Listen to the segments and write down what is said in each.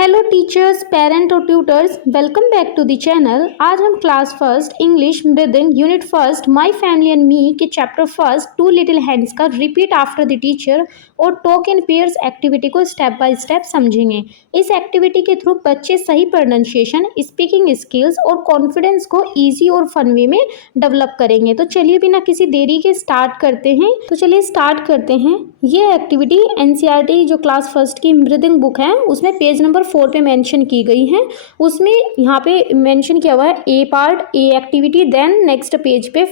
Hello teachers, parent और tutors, welcome back to the channel. आज हम class first English breathing unit first my family and me के chapter first two little hands का repeat after the teacher और talk in pairs activity को step by step समझेंगे। इस activity के through बच्चे सही प्रोनाउंसिएशन, स्पीकिंग स्किल्स और कॉन्फिडेंस को ईजी और फन वे में डेवलप करेंगे। तो चलिए बिना किसी देरी के स्टार्ट करते हैं। ये एक्टिविटी एनसीईआरटी जो क्लास फर्स्ट की ब्रीदिंग बुक है उसमें पेज नंबर 4 पे मेंशन की गई है। उसमें यहाँ पे मेंशन किया हुआ है ए पार्ट, ए एक्टिविटी, देन नेक्स्ट पेज पे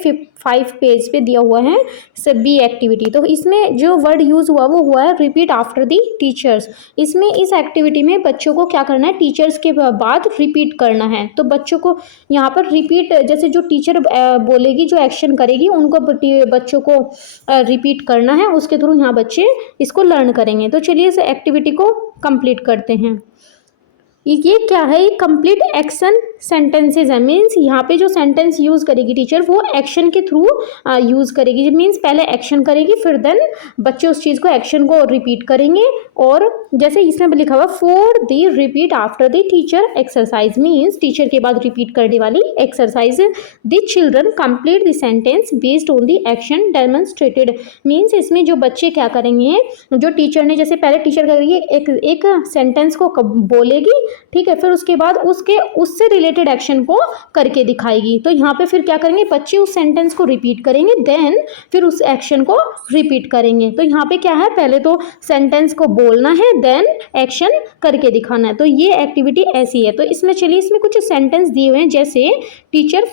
5 पेज पे दिया हुआ है सब बी एक्टिविटी। तो इसमें जो वर्ड यूज़ हुआ वो हुआ है रिपीट आफ्टर दी टीचर्स। इसमें इस एक्टिविटी में बच्चों को क्या करना है, टीचर्स के बाद रिपीट करना है। तो बच्चों को यहाँ पर रिपीट, जैसे जो टीचर बोलेगी, जो एक्शन करेगी, उनको बच्चों को रिपीट करना है। उसके थ्रू यहाँ बच्चे इसको लर्न करेंगे। तो चलिए इस एक्टिविटी को कंप्लीट करते हैं। ये क्या है, ये कंप्लीट एक्शन सेंटेंसेज है। मीन्स यहाँ पे जो सेंटेंस यूज़ करेगी टीचर वो एक्शन के थ्रू यूज़ करेगी। मीन्स पहले एक्शन करेगी, फिर देन बच्चे उस चीज़ को, एक्शन को रिपीट करेंगे। और जैसे इसमें लिखा हुआ for the repeat after the teacher exercise, means teacher के बाद रिपीट करने वाली exercise. The children complete the sentence based on the action demonstrated. Means इसमें जो बच्चे क्या करेंगे, जो टीचर ने, जैसे पहले टीचर करेगी एक सेंटेंस को बोलेगी, ठीक है, फिर उसके बाद उससे रिलेटेड एक्शन को करके दिखाएगी। तो यहाँ पे फिर क्या करेंगे, बच्चे उस सेंटेंस को रिपीट करेंगे, देन फिर उस एक्शन को रिपीट करेंगे। तो यहाँ पे क्या है, पहले तो सेंटेंस को बोलना है, देन एक्शन करके दिखाना है। तो ये एक्टिविटी ऐसी है। तो इसमें चलिए, इसमें कुछ सेंटेंस दिए हुए हैं। जैसे टीचर,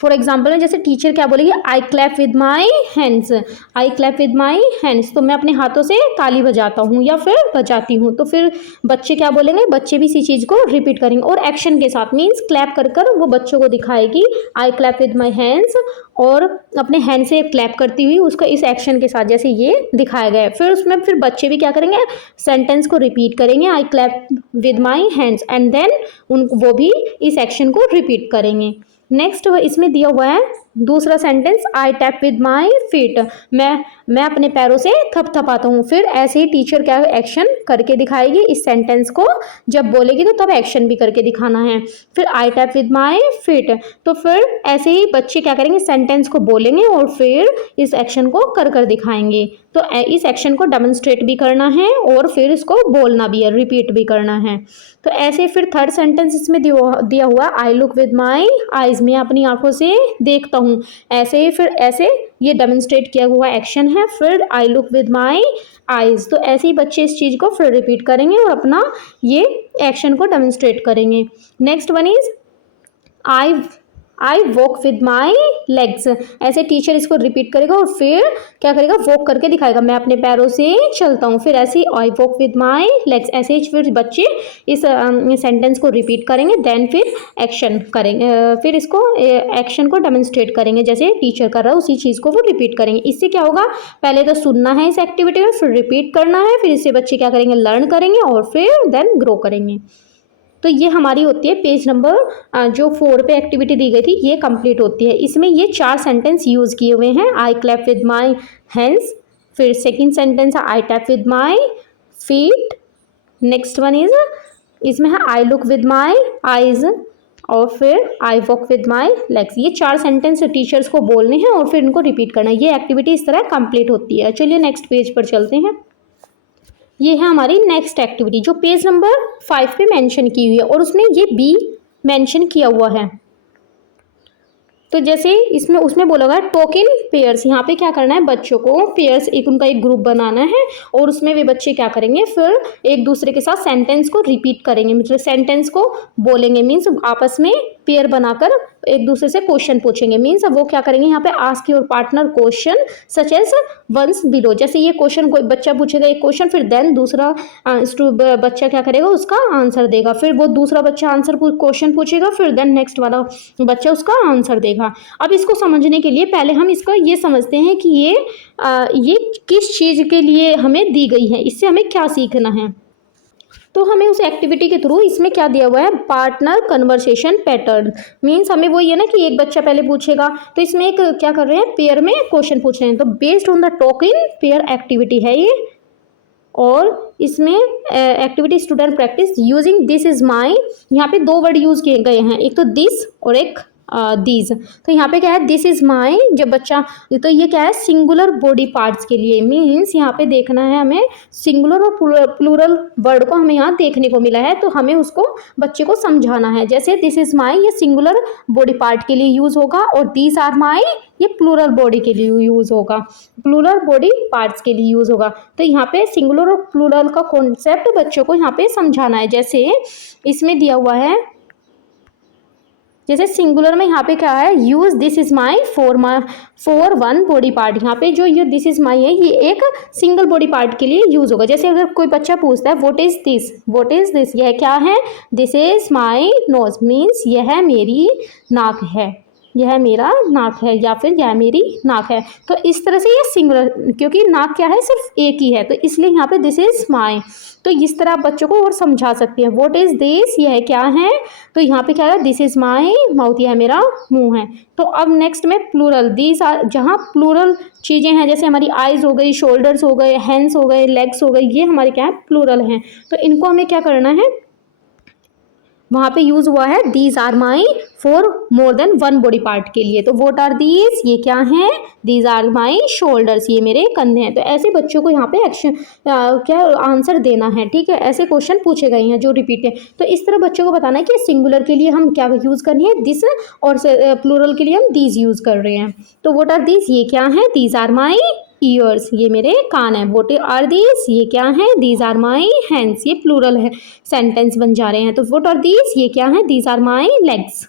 फॉर एग्जाम्पल, जैसे टीचर क्या बोलेगी, I clap with my hands, I clap with my hands. तो मैं अपने हाथों से ताली बजाता हूँ या फिर बजाती हूँ। तो फिर बच्चे क्या बोलेंगे, बच्चे भी इसी चीज़ को रिपीट करेंगे और एक्शन के साथ। मीन्स क्लैप कर वो बच्चों को दिखाएगी आई क्लैप विद माई हैंड्स, और अपने हैंड से क्लैप करती हुई उसको इस एक्शन के साथ, जैसे ये दिखाया गया है। फिर उसमें फिर बच्चे भी क्या करेंगे, सेंटेंस को रिपीट करेंगे, I clap with my hands, and then वो भी इस एक्शन को रिपीट करेंगे। नेक्स्ट इसमें दिया हुआ है दूसरा sentence, I tap with my feet, मैं अपने पैरों से थपथपाता हूँ। फिर ऐसे ही टीचर क्या एक्शन करके दिखाएगी इस सेंटेंस को, जब बोलेगी तो तब एक्शन भी करके दिखाना है। फिर आई टैप विद माई फीट, तो फिर ऐसे ही बच्चे क्या करेंगे, सेंटेंस को बोलेंगे और फिर इस एक्शन को कर दिखाएंगे। तो इस एक्शन को डेमोन्स्ट्रेट भी करना है और फिर इसको बोलना भी है, रिपीट भी करना है। तो ऐसे फिर थर्ड सेंटेंस इसमें दिया हुआ, I look with my eyes, मैं अपनी आंखों से देखता हूँ। ऐसे ही फिर ऐसे ये डेमोन्स्ट्रेट किया हुआ एक्शन है। फिर I look with my eyes, तो ऐसे ही बच्चे इस चीज़ को फिर रिपीट करेंगे और अपना ये एक्शन को डेमोन्स्ट्रेट करेंगे। Next one is I walk with my legs, ऐसे टीचर इसको रिपीट करेगा और फिर क्या करेगा, वॉक करके दिखाएगा, मैं अपने पैरों से चलता हूँ। फिर ऐसे ही I walk with my legs, ऐसे ही फिर बच्चे इस सेंटेंस को रिपीट करेंगे, देन फिर एक्शन करेंगे, फिर इसको एक्शन को डेमोन्स्ट्रेट करेंगे, जैसे टीचर कर रहा है उसी चीज़ को वो रिपीट करेंगे। इससे क्या होगा, पहले तो सुनना है इस एक्टिविटी में, फिर रिपीट करना है, फिर इससे बच्चे क्या करेंगे, लर्न करेंगे और फिर देन ग्रो करेंगे। तो ये हमारी होती है पेज नंबर जो 4 पे एक्टिविटी दी गई थी, ये कंप्लीट होती है। इसमें ये 4 सेंटेंस यूज़ किए हुए हैं, आई क्लैप विद माई हैंड्स, फिर सेकंड सेंटेंस है आई tap with my feet, next one is इसमें है I look with my eyes, और फिर आई वॉक विद माई लेग्स। ये 4 सेंटेंस टीचर्स को बोलने हैं और फिर इनको रिपीट करना है। ये एक्टिविटी इस तरह कंप्लीट होती है। चलिए नेक्स्ट पेज पर चलते हैं। ये है हमारी नेक्स्ट एक्टिविटी जो पेज नंबर 5 पे मेंशन की हुई है और उसमें ये बी मेंशन किया हुआ है। तो जैसे इसमें उसमें बोला हुआ है टॉक इन पेयर्स, यहाँ पे क्या करना है, बच्चों को पेयर्स उनका एक ग्रुप बनाना है और उसमें वे बच्चे क्या करेंगे, फिर एक दूसरे के साथ सेंटेंस को रिपीट करेंगे, मतलब सेंटेंस को बोलेंगे। मीन्स आपस में पेयर बनाकर एक दूसरे से क्वेश्चन पूछेंगे। मीन्स वो क्या करेंगे, यहाँ पे ask your partner question such as ones below, जैसे ये क्वेश्चन कोई बच्चा पूछेगा एक क्वेश्चन, फिर देन दूसरा बच्चा क्या करेगा, उसका आंसर देगा, फिर वो दूसरा बच्चा क्वेश्चन पूछेगा, फिर देन नेक्स्ट वाला बच्चा उसका आंसर देगा। अब इसको समझने के लिए पहले हम इसको ये समझते हैं कि ये किस चीज़ के लिए हमें दी गई है, इससे हमें क्या सीखना है। तो हमें उस एक्टिविटी के थ्रू इसमें क्या दिया हुआ है, पार्टनर कन्वर्सेशन पैटर्न। मीन्स हमें वही है ना कि एक बच्चा पहले पूछेगा, तो इसमें एक क्या कर रहे हैं, पेयर में क्वेश्चन पूछ रहे हैं। तो based on the talk in pair activity है ये। और इसमें activity student practice using this is माई, यहाँ पे दो वर्ड यूज किए गए हैं, एक तो दिस और एक दीज। तो यहाँ पे क्या है, दिस इज माई, जब बच्चा, तो ये क्या है, सिंगुलर बॉडी पार्ट्स के लिए, मीन्स यहाँ पे देखना है हमें सिंगुलर और प्लूरल वर्ड को हमें यहाँ देखने को मिला है, तो हमें उसको बच्चे को समझाना है। जैसे दिस इज माई ये सिंगुलर बॉडी पार्ट के लिए यूज होगा, और दीज आर माई ये प्लूरल बॉडी के लिए यूज होगा, प्लूरल बॉडी पार्ट्स के लिए यूज होगा। तो यहाँ पे सिंगुलर और प्लूरल का कॉन्सेप्ट बच्चों को यहाँ पे समझाना है। जैसे इसमें दिया हुआ है, जैसे सिंगुलर में यहाँ पे क्या है, use this is my for one body part. यहाँ पे जो ये दिस इज माई है ये एक सिंगल बॉडी पार्ट के लिए यूज होगा। जैसे अगर कोई बच्चा पूछता है व्हाट इज दिस, यह क्या है, this is my nose, means यह मेरी नाक है, यह मेरा नाक है, या फिर यह मेरी नाक है। तो इस तरह से ये सिंगुलर, क्योंकि नाक क्या है, सिर्फ एक ही है, तो इसलिए यहाँ पे दिस इज माई। तो इस तरह आप बच्चों को और समझा सकती हैं। व्हाट इज दिस, यह क्या है, तो यहाँ पे क्या है, दिस इज माई माउथ, यह मेरा मुंह है। तो अब नेक्स्ट में प्लूरल, दीज आर, जहाँ प्लूरल चीज़ें हैं, जैसे हमारी आइज हो गई, शोल्डर्स हो गए, हैंड्स हो गए, लेग्स हो गए, ये हमारे क्या है, प्लूरल हैं। तो इनको हमें क्या करना है, वहाँ पे यूज हुआ है these are my for more than one body part के लिए। तो व्हाट आर दीज, ये क्या है, दीज आर माई शोल्डर्स, ये मेरे कंधे हैं। तो ऐसे बच्चों को यहाँ पे एक्शन क्या आंसर देना है, ठीक है, ऐसे क्वेश्चन पूछे गए हैं जो रिपीट है। तो इस तरह बच्चों को बताना है कि सिंगुलर के लिए हम क्या यूज़ कर रहे हैं, दिस, और प्लूरल के लिए हम दीज यूज़ कर रहे हैं। तो व्हाट आर दीज, ये क्या है, दीज आर माई ईयर्स, ये मेरे कान है। व्हाट आर दीज, ये क्या है, दीज आर माई हैंड्स, ये प्लूरल है, सेंटेंस बन जा रहे हैं। तो व्हाट आर दीज, ये क्या है, दीज आर माई लेग्स।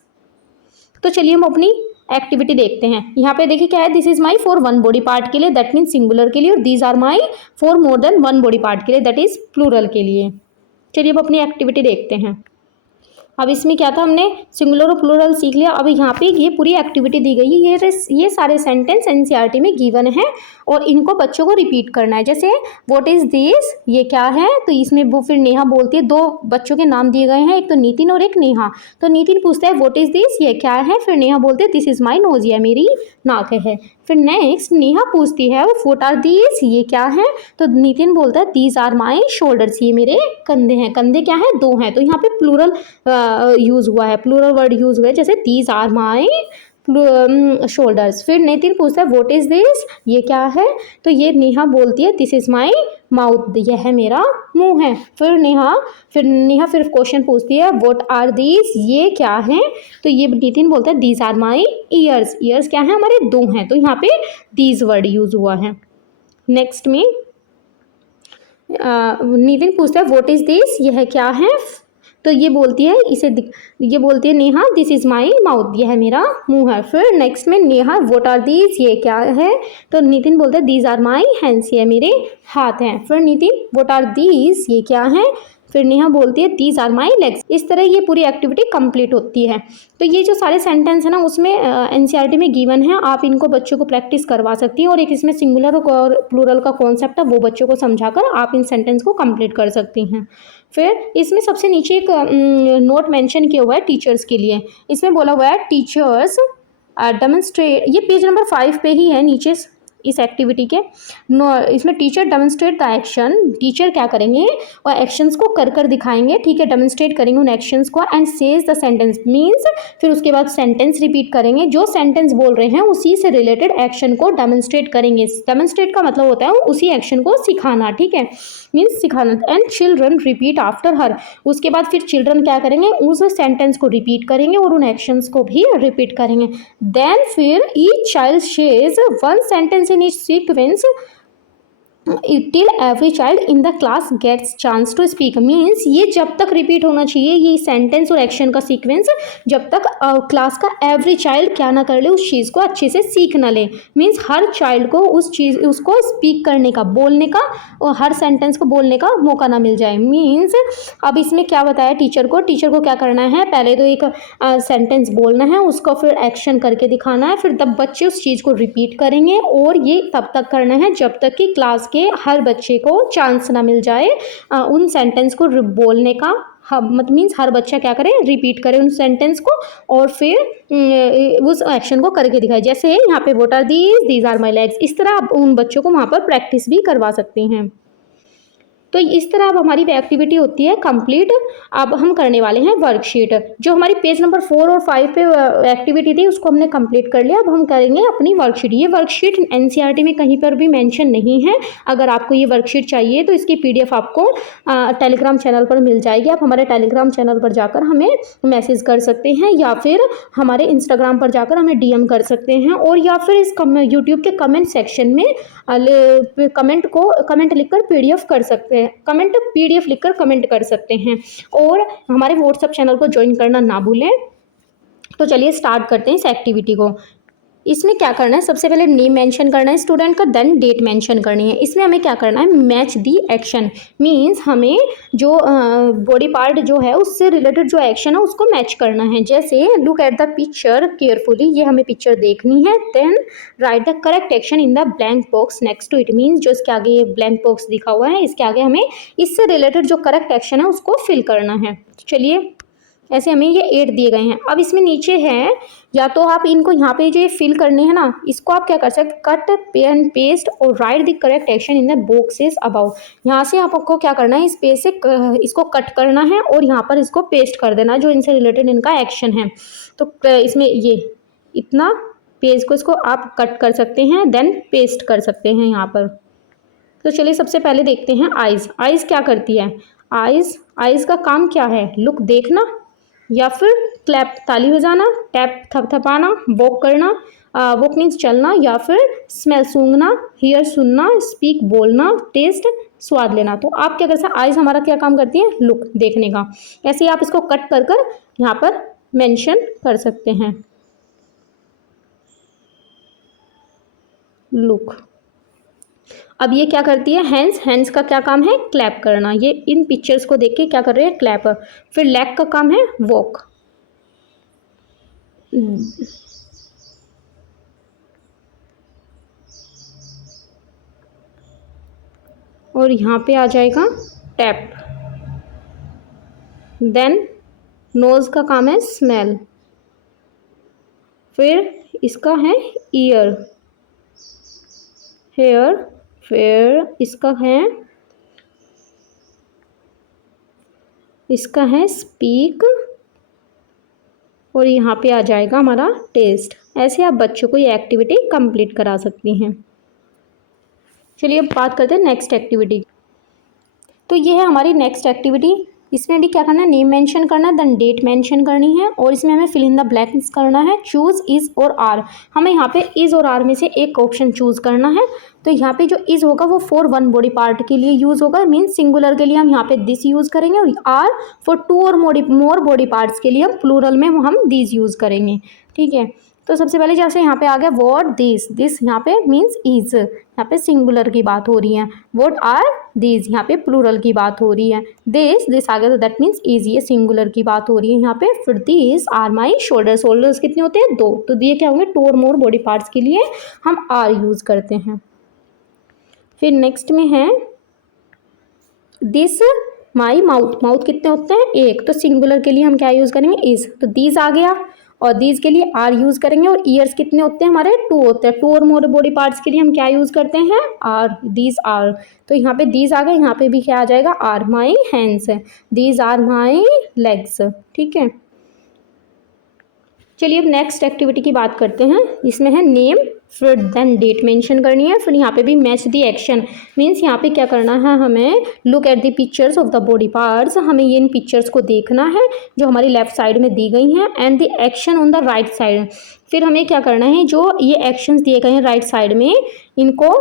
तो चलिए हम अपनी एक्टिविटी देखते हैं। यहाँ पे देखिए क्या है, this is my for one body part के लिए, दैट मीन्स सिंगुलर के लिए, और these are my for more than one body part के लिए, दैट इज प्लूरल के लिए। चलिए अब अपनी एक्टिविटी देखते हैं। अब इसमें क्या था, हमने सिंगुलर और प्लूरल सीख लिया। अब यहाँ पे ये पूरी एक्टिविटी दी गई है, ये सारे सेंटेंस एनसीईआरटी में गिवन है और इनको बच्चों को रिपीट करना है। जैसे व्हाट इज दिस, ये क्या है, तो इसमें वो फिर नेहा बोलती है, दो बच्चों के नाम दिए गए हैं, एक तो नितिन और एक नेहा। तो नितिन पूछता है व्हाट इज दिस, ये क्या है, फिर नेहा बोलती है दिस इज माई नोज, ये मेरी नाक है। फिर नेक्स्ट नेहा पूछती है व्हाट आर दीज, ये क्या है, तो नितिन बोलता है दीज आर माई शोल्डर्स, ये मेरे कंधे हैं। कंधे क्या है, दो हैं, तो यहाँ पे प्लूरल यूज हुआ है, प्लूरल वर्ड यूज हुआ है, जैसे दीज आर माई शोल्डर्स। फिर नितिन पूछता है व्हाट इज दिस, ये क्या है, तो ये नेहा बोलती है दिस इज माई माउथ, यह है मेरा मुंह है। फिर नेहा फिर क्वेश्चन पूछती है व्हाट आर दीज, ये क्या है, तो ये नितिन बोलता है these are my ears, ears क्या है, हमारे दो हैं, तो यहाँ पे दीज वर्ड यूज हुआ है। नेक्स्ट में नितिन पूछता है व्हाट इज दिस, यह क्या है, तो ये बोलती है Neha this is my mouth, यह है मेरा मुंह है। फिर नेक्स्ट में नेहा व्हाट आर दीज, ये क्या है, तो नितिन बोलता है दीज आर माई हैंड्स, ये मेरे हाथ हैं। फिर नितिन व्हाट आर दीज, ये क्या है, फिर नेहा बोलती है दीज आर माई लेग्स। इस तरह ये पूरी एक्टिविटी कंप्लीट होती है। तो ये जो सारे सेंटेंस है ना, उसमें एनसीईआरटी में गिवन है, आप इनको बच्चों को प्रैक्टिस करवा सकती हैं, और एक इसमें सिंगुलर और प्लूरल का कॉन्सेप्ट है, वो बच्चों को समझाकर आप इन सेंटेंस को कंप्लीट कर सकती हैं। फिर इसमें सबसे नीचे एक नोट मेंशन किया हुआ है टीचर्स के लिए। इसमें बोला हुआ है टीचर्स डेमोन्स्ट्रेट, ये पेज नंबर 5 पे ही है नीचे इस एक्टिविटी के। इसमें teacher demonstrate the action, teacher क्या करेंगे और एक्शंस को कर दिखाएंगे, ठीक है, डेमोन्स्ट्रेट करेंगे उन एक्शंस को, and says the sentence, means फिर उसके बाद सेंटेंस रिपीट करेंगे, जो सेंटेंस बोल रहे हैं उसी से रिलेटेड एक्शन को डेमोन्स्ट्रेट करेंगे। डेमोन्स्ट्रेट का मतलब होता है उसी एक्शन को सिखाना, ठीक है, मीन्स सिखाना। And children repeat after her, उसके बाद फिर चिल्ड्रन क्या करेंगे, उस सेंटेंस को रिपीट करेंगे और उन एक्शंस को भी रिपीट करेंगे। देन फिर ईच चाइल्ड शेज one sentence in each sequence till every child in the class gets chance to speak, means ये जब तक रिपीट होना चाहिए ये सेंटेंस और एक्शन का सीक्वेंस, जब तक क्लास का एवरी चाइल्ड क्या ना कर ले, उस चीज़ को अच्छे से सीख ना ले, मीन्स हर चाइल्ड को उसको स्पीक करने का, बोलने का, और हर सेंटेंस को बोलने का मौका ना मिल जाए। मीन्स अब इसमें क्या बताया टीचर को क्या करना है, पहले तो एक सेंटेंस बोलना है, उसको फिर एक्शन करके दिखाना है, फिर तब बच्चे उस चीज़ को रिपीट करेंगे, और ये तब तक करना है जब तक कि क्लास के हर बच्चे को चांस ना मिल जाए उन सेंटेंस को बोलने का। मतलब मीन्स हर बच्चा क्या करे, रिपीट करे उन सेंटेंस को, और फिर उस एक्शन को करके दिखाए। जैसे यहाँ पे what are these are my legs, इस तरह आप उन बच्चों को वहाँ पर प्रैक्टिस भी करवा सकते हैं। तो इस तरह अब हमारी एक्टिविटी होती है कंप्लीट। अब हम करने वाले हैं वर्कशीट। जो हमारी पेज नंबर 4 और 5 पे एक्टिविटी थी उसको हमने कंप्लीट कर लिया। अब हम करेंगे अपनी वर्कशीट। ये वर्कशीट एनसीईआरटी में कहीं पर भी मेंशन नहीं है। अगर आपको ये वर्कशीट चाहिए तो इसकी पीडीएफ आपको टेलीग्राम चैनल पर मिल जाएगी। आप हमारे टेलीग्राम चैनल पर जाकर हमें मैसेज कर सकते हैं या फिर हमारे इंस्टाग्राम पर जाकर हमें डीएम कर सकते हैं, और या फिर इस यूट्यूब के कमेंट सेक्शन में कमेंट लिखकर पीडीएफ कर सकते हैं, पीडीएफ लिखकर कमेंट कर सकते हैं। और हमारे व्हाट्सएप चैनल को ज्वाइन करना ना भूलें। तो चलिए स्टार्ट करते हैं इस एक्टिविटी को। इसमें क्या करना है, सबसे पहले नेम मेंशन करना है स्टूडेंट का, देन डेट मेंशन करनी है। इसमें हमें क्या करना है, मैच दी एक्शन, मींस हमें जो बॉडी पार्ट जो है उससे रिलेटेड जो एक्शन है उसको मैच करना है। जैसे look at the picture carefully, ये हमें पिक्चर देखनी है। Then write the correct action in the blank box next to it, means जो इसके आगे ये ब्लैंक बॉक्स दिखा हुआ है इसके आगे हमें इससे रिलेटेड जो करेक्ट एक्शन है उसको फिल करना है। चलिए ऐसे हमें ये 8 दिए गए हैं। अब इसमें नीचे है, या तो आप इनको यहाँ पे जो फिल करने हैं ना, इसको आप क्या कर सकते, कट एंड पेस्ट और write the correct action in the boxes above. यहाँ से आपको क्या करना है, इस पेज से इसको कट करना है और यहाँ पर इसको पेस्ट कर देना जो इनसे रिलेटेड इनका एक्शन है। तो इसमें ये इतना पेज को इसको आप कट कर सकते हैं, देन पेस्ट कर सकते हैं यहाँ पर। तो चलिए सबसे पहले देखते हैं आइज़। आइज़ क्या करती है, आइज़ का काम क्या है, लुक देखना, या फिर क्लैप ताली बजाना, टैप थपथपाना, वॉक करना, वॉक मीन्स चलना, या फिर स्मेल सूंघना, हियर सुनना, स्पीक बोलना, टेस्ट स्वाद लेना। तो आप क्या कर सकते हैं, आइज हमारा क्या काम करती है, लुक देखने का। ऐसे ही आप इसको कट कर कर यहाँ पर मेंशन कर सकते हैं, लुक। अब ये क्या करती है, हैंड्स का क्या काम है, क्लैप करना। ये इन पिक्चर्स को देख के क्या कर रहे हैं, क्लैप। फिर लेग का काम है वॉक। और यहाँ पे आ जाएगा टैप। देन नोज का काम है स्मेल। फिर इसका है ईयर, हेयर। फिर इसका है स्पीक, और यहाँ पे आ जाएगा हमारा टेस्ट। ऐसे आप बच्चों को ये एक्टिविटी कंप्लीट करा सकती हैं। चलिए अब बात करते हैं नेक्स्ट एक्टिविटी। तो ये है हमारी नेक्स्ट एक्टिविटी। इसमें भी क्या करना है, नेम मेंशन करना है, देन डेट मेंशन करनी है, और इसमें हमें फिल इन द ब्लैंक्स करना है। चूज इज और आर, हमें यहाँ पे इज और आर में से एक ऑप्शन चूज करना है। तो यहाँ पे जो इज होगा वो फॉर वन बॉडी पार्ट के लिए यूज होगा, मीन्स सिंगुलर के लिए हम यहाँ पे दिस यूज करेंगे, और आर फॉर 2 और मोर बॉडी पार्ट्स के लिए हम प्लूरल में हम दिस यूज करेंगे। ठीक है, तो सबसे पहले जैसे यहाँ पे आ गया वॉट दिस यहाँ पे मीन्स इज, यहाँ पे सिंगुलर की बात हो रही है। वॉट आर दीज, यहाँ पे प्लूरल की बात हो रही है। दिस आ गया तो दैट मीन्स इज, ये सिंगुलर की बात हो रही है यहाँ पे। फिर this are my shoulders, shoulders कितने होते हैं, 2, तो दिए क्या होंगे 2 और मोर बॉडी पार्ट्स के लिए हम आर यूज करते हैं। फिर नेक्स्ट में है दिस माई माउथ, माउथ कितने होते हैं 1, तो सिंगुलर के लिए हम क्या यूज करेंगे, इज, तो दीज आ गया, और दीज के लिए आर यूज करेंगे। और ईयर्स कितने होते हैं हमारे, 2 होते हैं, 2 और मोर बॉडी पार्ट्स के लिए हम क्या यूज करते हैं, आर, दीज आर। तो यहाँ पे दीज आ गए, यहाँ पे भी क्या आ जाएगा, are my hands, these are my legs. ठीक है, चलिए अब नेक्स्ट एक्टिविटी की बात करते हैं। इसमें है नेम, फिर देन डेट मेंशन करनी है। फिर यहाँ पे भी मैच द एक्शन, मीन्स यहाँ पे क्या करना है, हमें look at the pictures of the body parts, हमें ये इन पिक्चर्स को देखना है जो हमारी लेफ्ट साइड में दी गई हैं, and the action on the right side. फिर हमें क्या करना है, जो ये एक्शंस दिए गए हैं राइट साइड में, इनको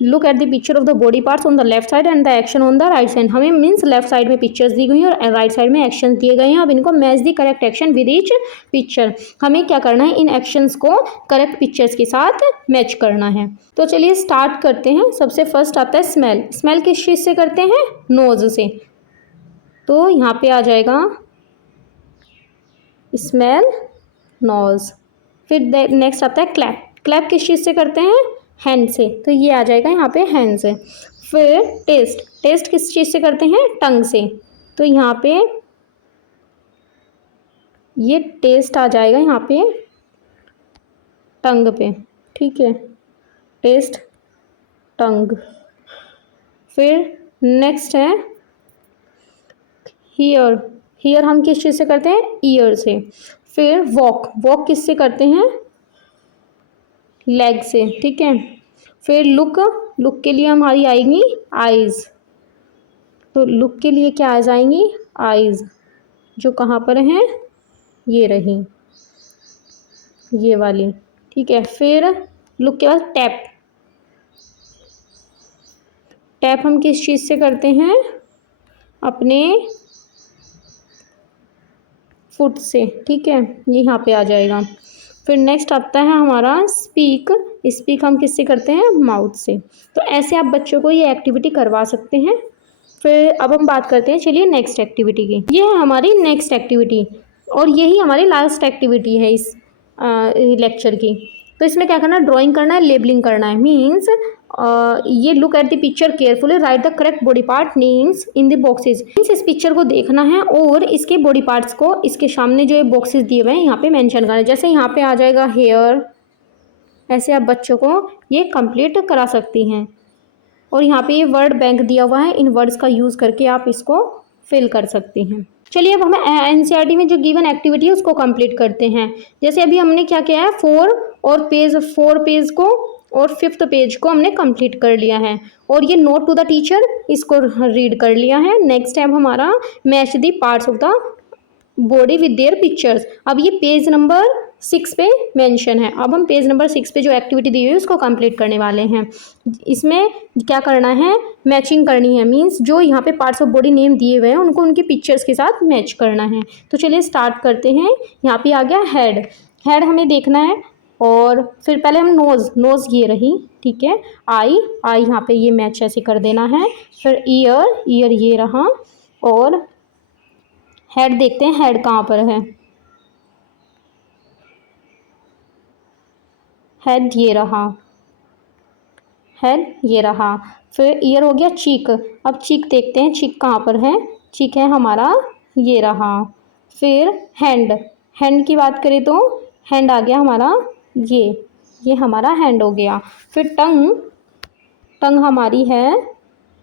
look at the picture of the body parts on the left side and the action on the right side. हमें मीन्स लेफ्ट साइड में पिक्चर्स दी गई हैं और राइट साइड में एक्शंस दिए गए हैं। अब इनको match the correct action with each picture, हमें क्या करना है, इन एक्शंस को करेक्ट पिक्चर्स के साथ मैच करना है। तो चलिए स्टार्ट करते हैं। सबसे फर्स्ट आता है स्मेल। स्मेल किस चीज़ से करते हैं, नोज से। तो यहाँ पे आ जाएगा स्मेल, नोज। फिर नेक्स्ट आता है क्लैप। क्लैप किस चीज़ से करते हैं, हैंड से, तो ये आ जाएगा यहाँ पे हैंड से। फिर टेस्ट, टेस्ट किस चीज़ से करते हैं, टंग से, तो यहाँ पे ये टेस्ट आ जाएगा यहाँ पे टंग पे। ठीक है, टेस्ट टंग। फिर नेक्स्ट है हियर, हियर हम किस चीज़ से करते हैं, ईयर से। फिर वॉक, वॉक किससे करते हैं, लेग से, ठीक है। फिर लुक, लुक के लिए हमारी आएंगी आइज़, तो लुक के लिए क्या आ जाएंगी, आइज़, जो कहाँ पर हैं, ये रही, ये वाली, ठीक है। फिर लुक के बाद टैप, टैप हम किस चीज़ से करते हैं, अपने फुट से, ठीक है, ये यहाँ पे आ जाएगा। फिर नेक्स्ट आता है हमारा स्पीक, स्पीक हम किससे करते हैं, माउथ से। तो ऐसे आप बच्चों को ये एक्टिविटी करवा सकते हैं। फिर अब हम बात करते हैं, चलिए नेक्स्ट एक्टिविटी की। ये है हमारी नेक्स्ट एक्टिविटी और यही हमारी लास्ट एक्टिविटी है इस लेक्चर की। तो इसमें क्या करना है, ड्राइंग करना है, लेबलिंग करना है। मीन्स ये look at the picture carefully, right the correct body part names in the boxes. Means इस पिक्चर को देखना है और इसके बॉडी पार्ट्स को इसके सामने जो बॉक्सेस दिए हुए हैं यहाँ पे मेंशन करना है। जैसे यहाँ पे आ जाएगा हेयर, ऐसे आप बच्चों को ये कंप्लीट करा सकती हैं। और यहाँ पे ये वर्ड बैंक दिया हुआ है, इन वर्ड्स का यूज़ करके आप इसको फिल कर सकती हैं। चलिए अब हमें एनसीईआरटी में जो गिवन एक्टिविटी है उसको कंप्लीट करते हैं। जैसे अभी हमने क्या किया है, 4 पेज को और 5th पेज को हमने कंप्लीट कर लिया है और ये नोट टू द टीचर इसको रीड कर लिया है। नेक्स्ट टाइम हमारा match the parts of the body with their pictures. अब ये पेज नंबर 6 पे मेंशन है। अब हम पेज नंबर 6 पे जो एक्टिविटी दी हुई है उसको कंप्लीट करने वाले हैं। इसमें क्या करना है, मैचिंग करनी है। मींस जो यहाँ पे पार्ट्स ऑफ बॉडी नेम दिए हुए हैं उनको उनके पिक्चर्स के साथ मैच करना है। तो चलिए स्टार्ट करते हैं। यहाँ पे आ गया हेड, हेड हमें देखना है। और फिर पहले हम नोज़, नोज़ ये रही, ठीक है। आई, आई यहाँ पे ये मैच ऐसे कर देना है। फिर ईयर, ईयर ये रहा। और हेड देखते हैं, हेड कहाँ पर है, हेड ये रहा, हेड ये रहा। फिर ईयर हो गया, चीक। अब चीक देखते हैं, चीक कहाँ पर है, चीक है हमारा ये रहा। फिर हैंड, हैंड की बात करें तो हैंड आ गया हमारा ये हमारा हैंड हो गया। फिर टंग, टंग हमारी है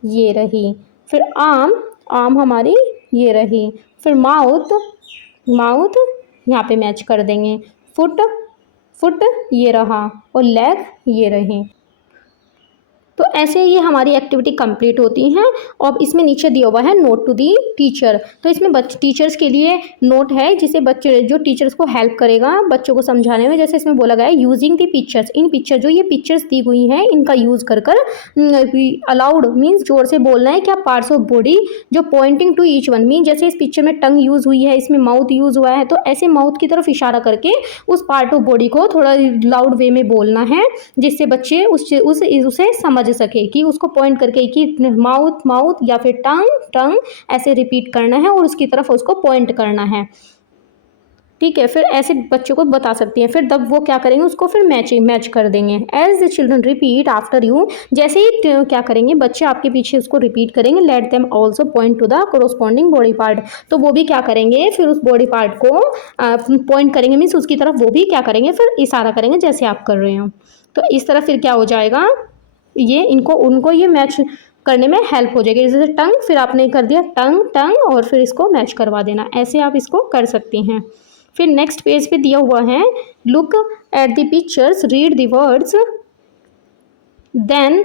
ये रही। फिर आर्म, आर्म हमारी ये रही। फिर माउथ, माउथ यहाँ पे मैच कर देंगे। फुट, फुट ये रहा। और लेग ये रही। तो ऐसे ये हमारी एक्टिविटी कंप्लीट होती हैं। और इसमें नीचे दिया हुआ है नोट टू दी टीचर। तो इसमें टीचर्स के लिए नोट है जिसे बच्चे, जो टीचर्स को हेल्प करेगा बच्चों को समझाने में। जैसे इसमें बोला गया है using the pictures, in picture जो ये पिक्चर्स दी हुई हैं इनका यूज़ कर अलाउड मीन्स जोर से बोलना है क्या, पार्ट्स ऑफ बॉडी जो pointing to each one. Mean जैसे इस पिक्चर में टंग यूज़ हुई है, इसमें माउथ यूज़ हुआ है, तो ऐसे माउथ की तरफ इशारा करके उस पार्ट ऑफ बॉडी को थोड़ा लाउड वे में बोलना है जिससे बच्चे उसे समझ सके कि उसको पॉइंट करके कि माउथ, माउथ या फिर टंग, टंग ऐसे रिपीट करना है और उसकी तरफ उसको पॉइंट करना है, ठीक है। फिर ऐसे बच्चों को बता सकती हैं। फिर तब वो क्या करेंगे, उसको फिर मैच कर देंगे। As the children repeat after you, जैसे ही क्या करेंगे बच्चे आपके पीछे उसको रिपीट करेंगे। Let them also point two the corresponding body part, तो वो भी क्या करेंगे, फिर उस बॉडी पार्ट को पॉइंट करेंगे। मीन्स उसकी तरफ वो भी क्या करेंगे, फिर इशारा करेंगे जैसे आप कर रहे हो। तो इस तरह फिर क्या हो जाएगा, ये उनको ये मैच करने में हेल्प हो जाएगी। जैसे टंग, फिर आपने कर दिया टंग, टंग और फिर इसको मैच करवा देना। ऐसे आप इसको कर सकती हैं। फिर नेक्स्ट पेज पे दिया हुआ है look at the pictures, read the words, then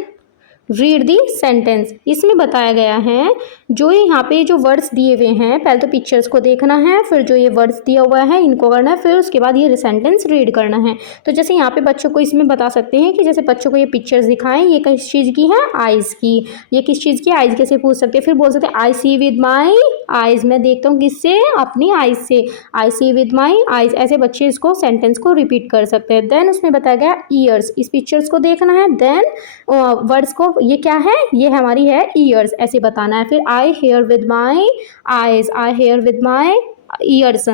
read the sentence. इसमें बताया गया है जो ये यहाँ पे जो वर्ड्स दिए हुए हैं, पहले तो पिक्चर्स को देखना है, फिर जो ये वर्ड्स दिया हुआ है इनको करना है, फिर उसके बाद ये सेंटेंस रीड करना है। तो जैसे यहाँ पे बच्चों को इसमें बता सकते हैं कि जैसे बच्चों को ये पिक्चर्स दिखाएं, ये किस चीज़ की है, आइज़ की। ये किस चीज़ की, आइज़ कैसे पूछ सकते हैं। फिर बोल सकते हैं आई सी विद माई आइज़, मैं देखता हूँ किससे, अपनी आइज़ से। आई सी विद माई आइज़, ऐसे बच्चे इसको सेंटेंस को रिपीट कर सकते हैं। देन उसमें बताया गया ईयर्स, इस पिक्चर्स को देखना है। देन वर्ड्स को, ये क्या है, ये हमारी है ईयर्स, ऐसे बताना है। फिर I hear with my eyes, I hear with my ears,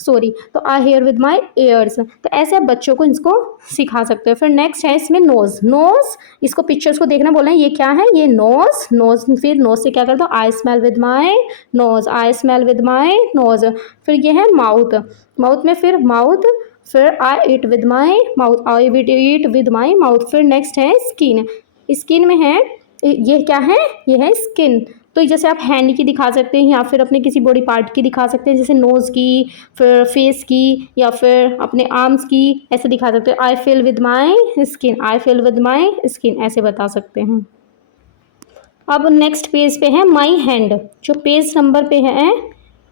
sorry, तो I hear with my ears. तो ऐसे आप बच्चों को इसको सिखा सकते हो। फिर नेक्स्ट है इसमें नोज, नोज इसको पिक्चर्स को देखना, बोलना है ये क्या है, ये नोज, नोज। फिर नोज से क्या करता हूँ, I smell with my nose, I smell with my nose. फिर ये है माउथ, माउथ में फिर माउथ, फिर I eat with my mouth, I with eat with my mouth. फिर नेक्स्ट है स्किन, स्किन में है ये क्या है, ये है स्किन। तो जैसे आप हैंड की दिखा सकते हैं या फिर अपने किसी बॉडी पार्ट की दिखा सकते हैं, जैसे नोज़ की, फिर फेस की या फिर अपने आर्म्स की, ऐसे दिखा सकते हैं। I feel with my skin, I feel with my skin, ऐसे बता सकते हैं। अब नेक्स्ट पेज पे है माई हैंड, जो पेज नंबर पे है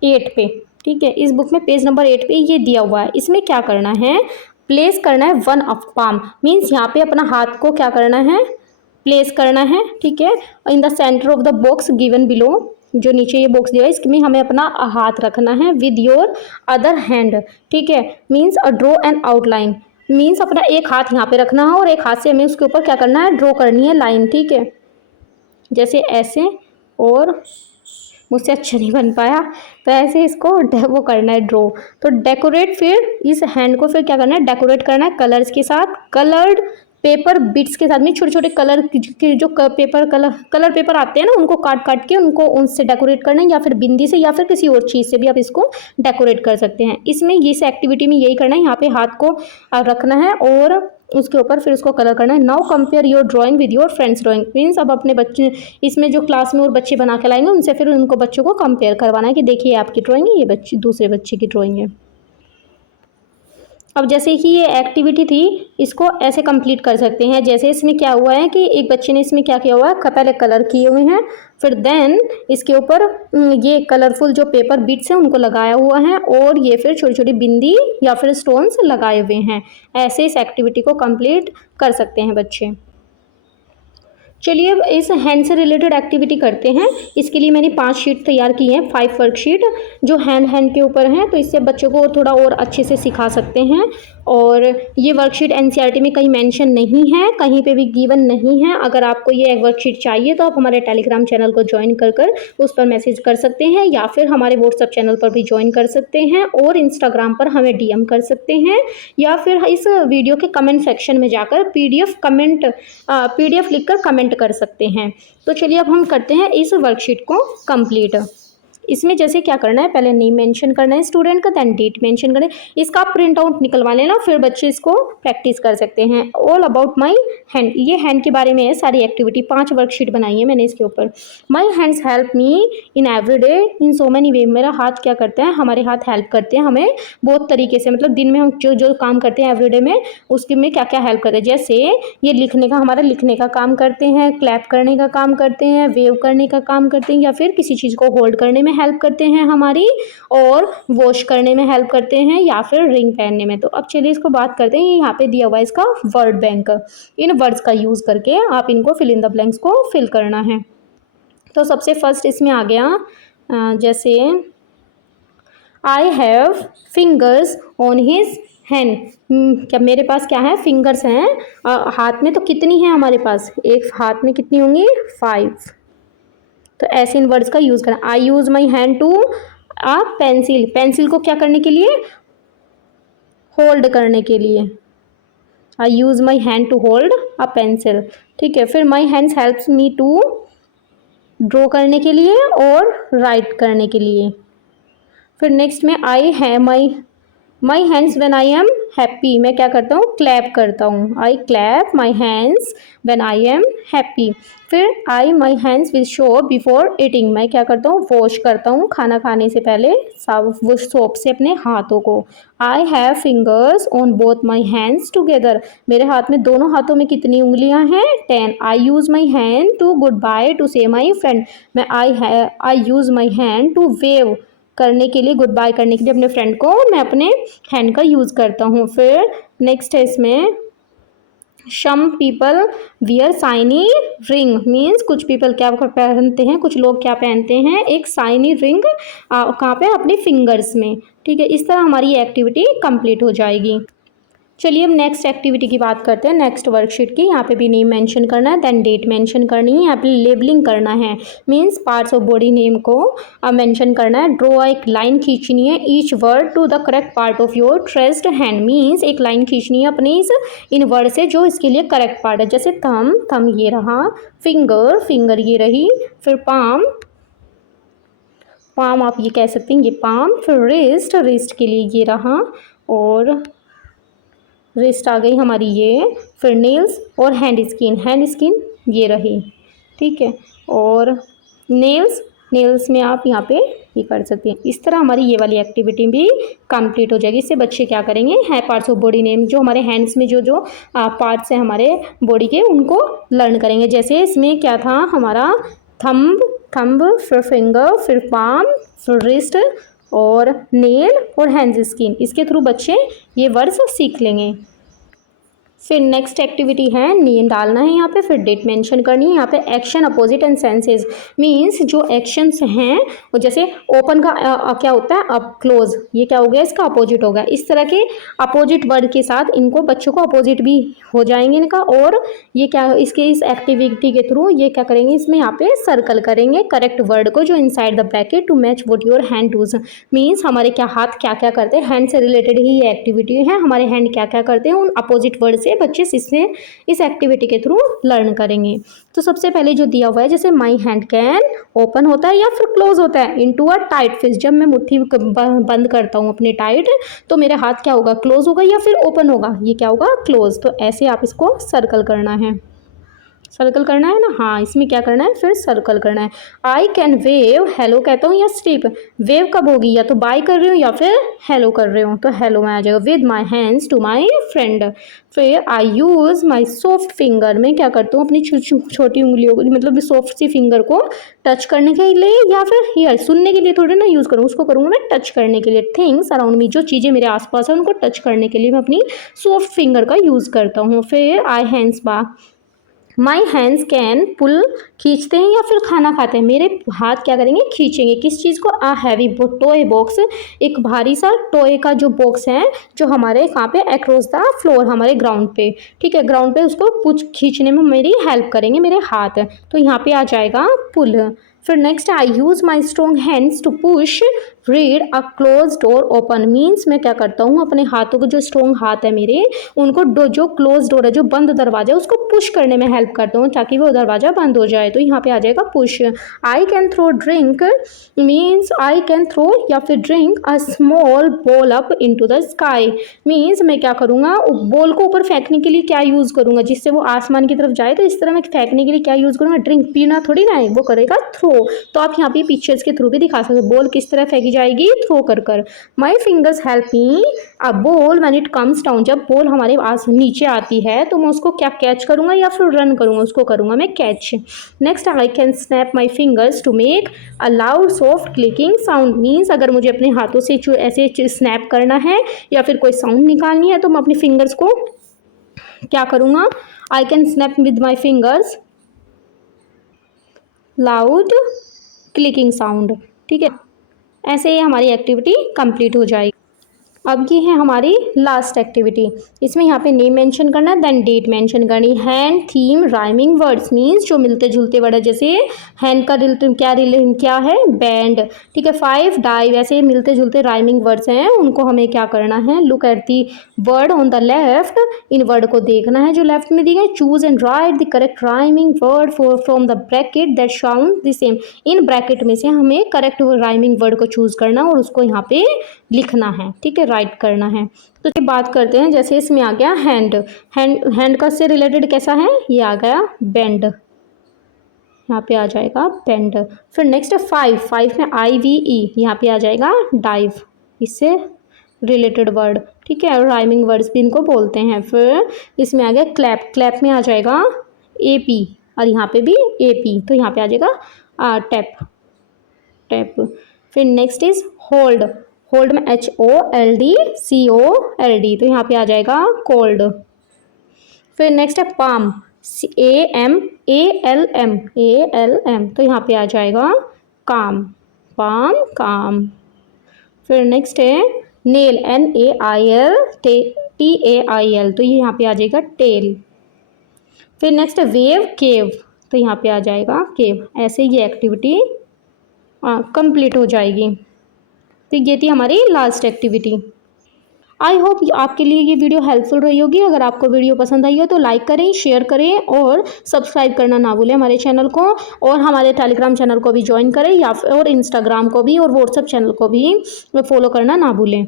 8 पे, ठीक है। इस बुक में पेज नंबर 8 पे ये दिया हुआ है। इसमें क्या करना है, प्लेस करना है वन ऑफ पाम, मीन्स यहाँ पे अपना हाथ को क्या करना है, प्लेस करना है, ठीक है। In the centre of the box given below, जो नीचे ये बॉक्स दिया है इसमें हमें अपना हाथ रखना है विद योर अदर हैंड, ठीक है। Means draw an outline, means अपना एक हाथ यहाँ पे रखना है और एक हाथ से हमें उसके ऊपर क्या करना है, ड्रॉ करनी है लाइन, ठीक है, जैसे ऐसे। और मुझसे अच्छा नहीं बन पाया तो ऐसे इसको वो करना है ड्रॉ। तो डेकोरेट, फिर इस हैंड को फिर क्या करना है, डेकोरेट करना है कलर्स के साथ, कलर्ड पेपर बिट्स के साथ में, छोटे छोटे कलर के जो पेपर कलर पेपर आते हैं ना, उनको काट काट के उनको उनसे डेकोरेट करना है, या फिर बिंदी से या फिर किसी और चीज़ से भी आप इसको डेकोरेट कर सकते हैं। इसमें इस एक्टिविटी में यही करना है, यहाँ पे हाथ को रखना है और उसके ऊपर फिर उसको कलर करना है। Now compare your drawing with your friends drawing, means अब अपने बच्चे, इसमें जो क्लास में और बच्चे बना के लाएंगे उनसे फिर उनको बच्चों को कंपेयर करवाना है कि देखिए आपकी ड्राइंग है, ये बच्चे दूसरे बच्चे की ड्राइंग है। अब जैसे कि ये एक्टिविटी थी, इसको ऐसे कंप्लीट कर सकते हैं। जैसे इसमें क्या हुआ है कि एक बच्चे ने इसमें क्या किया हुआ है, पहले कलर किए हुए हैं, फिर देन इसके ऊपर ये कलरफुल जो पेपर बिट्स हैं उनको लगाया हुआ है, और ये फिर छोटी छोटी बिंदी या फिर स्टोन्स लगाए हुए हैं। ऐसे इस एक्टिविटी को कंप्लीट कर सकते हैं बच्चे। चलिए अब इस हैंड से रिलेटेड एक्टिविटी करते हैं। इसके लिए मैंने 5 शीट तैयार की हैं, 5 वर्कशीट जो हैंड के ऊपर हैं, तो इससे बच्चों को थोड़ा और अच्छे से सिखा सकते हैं। और ये वर्कशीट एनसीईआरटी में कहीं मेंशन नहीं है, कहीं पे भी गिवन नहीं है। अगर आपको ये वर्कशीट चाहिए तो आप हमारे टेलीग्राम चैनल को ज्वाइन कर उस पर मैसेज कर सकते हैं, या फिर हमारे व्हाट्सएप चैनल पर भी ज्वाइन कर सकते हैं, और इंस्टाग्राम पर हमें डीएम कर सकते हैं, या फिर इस वीडियो के कमेंट सेक्शन में जाकर पीडीएफ लिखकर कमेंट कर सकते हैं। तो चलिए अब हम करते हैं इस वर्कशीट को कंप्लीट। इसमें जैसे क्या करना है, पहले नेम मेंशन करना है स्टूडेंट का, देन डेट मेंशन करना है। इसका प्रिंट आउट निकलवा लेना, फिर बच्चे इसको प्रैक्टिस कर सकते हैं। ऑल अबाउट माई हैंड, ये हैंड के बारे में है सारी एक्टिविटी। 5 वर्कशीट बनाई है मैंने इसके ऊपर। My hands help me in everyday in so many way, मेरा हाथ क्या करते हैं, हमारे हाथ हेल्प करते हैं हमें बहुत तरीके से, मतलब दिन में हम जो जो काम करते हैं एवरीडे में, उसके में क्या क्या हेल्प करते हैं। जैसे ये लिखने का, हमारा लिखने का काम करते हैं, क्लैप करने का काम करते हैं, वेव करने का काम करते हैं, या फिर किसी चीज़ को होल्ड करने में हेल्प करते हैं हमारी, और वॉश करने में हेल्प करते हैं, या फिर रिंग पहनने में। तो अब चलिए इसको बात करते हैं। यहाँ पे दिया हुआ है इसका वर्ड बैंक, इन वर्ड्स का यूज़ करके आप इनको फिल इन द ब्लैंक्स को फिल करना है। तो सबसे फर्स्ट इसमें आ गया जैसे I have fingers on his hand, क्या मेरे पास क्या है, फिंगर्स हैं हाथ में। तो कितनी है हमारे पास, एक हाथ में कितनी होंगी, 5। तो ऐसे इन वर्ड्स का यूज़ करना। I use my hand to a pencil, pencil को क्या करने के लिए, होल्ड करने के लिए। I use my hand to hold a pencil, ठीक है। फिर my hands helps me to draw करने के लिए और राइट करने के लिए। फिर नेक्स्ट में आई है my hands when I am happy, मैं क्या करता हूँ, क्लैप करता हूँ। I clap my hands when I am happy. फिर I my hands will show before eating, मैं क्या करता हूँ, वॉश करता हूँ खाना खाने से पहले वो सोप से अपने हाथों को। I have fingers on both my hands together, मेरे हाथ में दोनों हाथों में कितनी उंगलियां हैं, 10। I use my hand to goodbye to say my friend, मैं I use my hand to wave करने के लिए, गुड बाय करने के लिए अपने फ्रेंड को मैं अपने हैंड का यूज़ करता हूँ। फिर नेक्स्ट है इसमें some people wear shiny ring, means कुछ पीपल क्या पहनते हैं, कुछ लोग क्या पहनते हैं, एक साइनी रिंग कहाँ पे, अपने फिंगर्स में, ठीक है। इस तरह हमारी ये एक्टिविटी कंप्लीट हो जाएगी। चलिए अब नेक्स्ट एक्टिविटी की बात करते हैं, नेक्स्ट वर्कशीट की। यहाँ पे भी नेम मेंशन करना है, देन डेट मेंशन करनी है, यहाँ पे लेबलिंग करना है, means parts of body name को मेंशन करना है। ड्रॉ एक लाइन खींचनी है, each word to the correct part of your traced hand, means एक लाइन खींचनी है अपनी इन वर्ड से जो इसके लिए करेक्ट पार्ट है। जैसे थम ये रहा, फिंगर ये रही, फिर पाम आप ये कह सकते हैं, ये पाम। फिर रिस्ट के लिए ये रहा, और रिस्ट आ गई हमारी ये। फिर नेल्स और हैंड स्किन ये रही, ठीक है। और नेल्स, नेल्स में आप यहाँ पे ये कर सकते हैं। इस तरह हमारी ये वाली एक्टिविटी भी कंप्लीट हो जाएगी। इससे बच्चे क्या करेंगे, है पार्ट्स ऑफ बॉडी नेम, जो हमारे हैंड्स में जो जो पार्ट्स हैं हमारे बॉडी के, उनको लर्न करेंगे। जैसे इसमें क्या था हमारा, थंब, थंब, फिर फिंगर, फिर पाम, फिर रिस्ट और नेल और हैंड्स स्किन। इसके थ्रू बच्चे ये वर्ड्स सीख लेंगे। फिर नेक्स्ट एक्टिविटी है नेम डालना है यहाँ पे, फिर डेट मेंशन करनी है। यहाँ पे action, opposite and senses, means जो एक्शंस हैं वो जैसे ओपन का क्या होता है, अब क्लोज, ये क्या हो गया, इसका अपोजिट हो गया। इस तरह के अपोजिट वर्ड के साथ इनको बच्चों को अपोजिट भी हो जाएंगे इनका। और ये क्या, इसके इस एक्टिविटी के थ्रू ये क्या करेंगे, इसमें यहाँ पे सर्कल करेंगे करेक्ट वर्ड को जो inside the bracket to match what your hand does, means हमारे क्या हाथ क्या क्या करते हैं, हैंड से रिलेटेड ही ये एक्टिविटी है, हमारे हैंड क्या क्या करते हैं उन अपोजिट वर्ड से बच्चे इससे इस एक्टिविटी के थ्रू लर्न करेंगे। तो सबसे पहले जो दिया हुआ है, जैसे माई हैंड कैन ओपन होता है या फिर क्लोज होता है इनटू अ टाइट फिस्ट, जब मैं मुट्ठी बंद करता हूँ अपनी टाइट तो मेरा हाथ क्या होगा, क्लोज होगा या फिर ओपन होगा, ये क्या होगा, क्लोज। तो ऐसे आप इसको सर्कल करना है, सर्कल करना है ना, हाँ इसमें क्या करना है, फिर सर्कल करना है। आई कैन वेव, हेलो कहता हूँ या स्लीप, वेव कब होगी, या तो बाय कर रही हूँ या फिर हेलो कर रही हूँ, तो हेलो में आ जाएगा। With my hands to my friend, फिर I use my soft finger, मैं क्या करता हूँ अपनी छोटी उंगलियों को, मतलब सॉफ्ट सी फिंगर को टच करने के लिए, या फिर हियर सुनने के लिए थोड़ी ना यूज़ करूँ, उसको करूँगा मैं टच करने के लिए। थिंग्स अराउंड मी, जो चीज़ें मेरे आसपास है उनको टच करने के लिए मैं अपनी सॉफ्ट फिंगर का यूज़ करता हूँ। फिर आई हैंड्स बा, माई हैंड्स कैन पुल, खींचते हैं या फिर खाना खाते हैं, मेरे हाथ क्या करेंगे, खींचेंगे किस चीज़ को, आ हैवी टॉय बॉक्स, एक भारी सा टॉय का जो बॉक्स है जो हमारे कहाँ पे, अक्रॉस द फ्लोर, हमारे ग्राउंड पे, ठीक है, ग्राउंड पे उसको कुछ खींचने में मेरी हेल्प करेंगे मेरे हाथ, तो यहाँ पे आ जाएगा पुल। फिर next, I use my strong hands to push read a close door open, means मैं क्या करता हूँ अपने हाथों को, जो स्ट्रॉन्ग हाथ है मेरे, उनको जो क्लोज डोर है, जो बंद दरवाजा है, उसको पुश करने में हेल्प करता हूँ ताकि वो दरवाजा बंद हो जाए, तो यहाँ पे आ जाएगा push. I can throw drink, means I can throw या फिर drink a small ball up into the sky, means मैं क्या करूँगा, बॉल को ऊपर फेंकने के लिए क्या यूज़ करूँगा, जिससे वो आसमान की तरफ जाए, तो इस तरह मैं फेंकने के लिए क्या यूज़ करूँगा, ड्रिंक, पीना थोड़ी ना है, वो करेगा थ्रो। तो आप यहाँ पे पिक्चर्स के थ्रू भी दिखा सकते हो बॉल किस तरह फेंकी जाएगी, थ्रो कर कर। My fingers help me a ball when it comes down, जब बॉल हमारे पास नीचे आती है तो मैं उसको क्या कैच करूँगा या फिर रन करूँगा, उसको करूँगा मैं catch. Next, I can snap my fingers to make a loud soft clicking sound, means अगर मुझे अपने हाथों से ऐसे स्नैप करना है या फिर कोई साउंड निकालनी है तो मैं अपनी फिंगर्स को क्या करूँगा, आई can snap with my fingers loud clicking sound, ठीक है। ऐसे ही हमारी एक्टिविटी कंप्लीट हो जाएगी। अब ये है हमारी लास्ट एक्टिविटी, इसमें यहाँ पे नेम मेंशन करना है, देन डेट मेंशन करनी, hand, theme, rhyming words, means जो मिलते जुलते वर्ड है, जैसे हैंड का क्या है, बैंड, ठीक है। 5 डाई, वैसे मिलते जुलते राइमिंग वर्ड्स हैं, उनको हमें क्या करना है, look at the word on the left, in word को देखना है जो लेफ्ट में दी गए, choose and right the correct rhyming word from the bracket that sound the same, in bracket में से हमें करेक्ट राइमिंग वर्ड को चूज करना और उसको यहाँ पे लिखना है, ठीक है, राइट करना है। तो ये बात करते हैं, जैसे इसमें आ गया हैंड, हैंड का से रिलेटेड कैसा है, ये आ गया बेंड, यहाँ पे आ जाएगा बेंड। फिर नेक्स्ट है 5 में IVE, यहाँ पे आ जाएगा डाइव, इससे रिलेटेड वर्ड, ठीक है, राइमिंग वर्ड्स भी इनको बोलते हैं। फिर इसमें आ गया क्लैप, क्लैप में आ जाएगा AP और यहाँ पे भी AP, तो यहाँ पे आ जाएगा टैप, टैप। फिर नेक्स्ट इज होल्ड, होल्ड में HOLD COLD, तो यहाँ पे आ जाएगा कोल्ड। फिर नेक्स्ट है पाम, ALM, तो यहाँ पे आ जाएगा काम, पाम, काम। फिर नेक्स्ट है नेल, NAIL TAIL, तो ये यहाँ पे आ जाएगा टेल। फिर नेक्स्ट है वेव, केव, तो यहाँ पे आ जाएगा केव। ऐसे ये एक्टिविटी कंप्लीट हो जाएगी। तो ये थी हमारी लास्ट एक्टिविटी। आई होप आपके लिए ये वीडियो हेल्पफुल रही होगी। अगर आपको वीडियो पसंद आई हो तो लाइक करें, शेयर करें और सब्सक्राइब करना ना भूलें हमारे चैनल को, और हमारे टेलीग्राम चैनल को भी ज्वाइन करें, या फिर और इंस्टाग्राम को भी और व्हाट्सएप चैनल को भी फॉलो करना ना भूलें।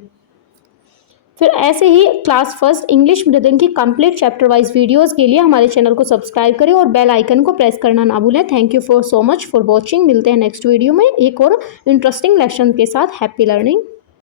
फिर ऐसे ही क्लास फर्स्ट इंग्लिश ब्रीदिंग की कंप्लीट चैप्टर वाइज वीडियोस के लिए हमारे चैनल को सब्सक्राइब करें और बेल आइकन को प्रेस करना ना भूलें। Thank you for so much for watching. मिलते हैं नेक्स्ट वीडियो में एक और इंटरेस्टिंग लेसन के साथ। Happy learning.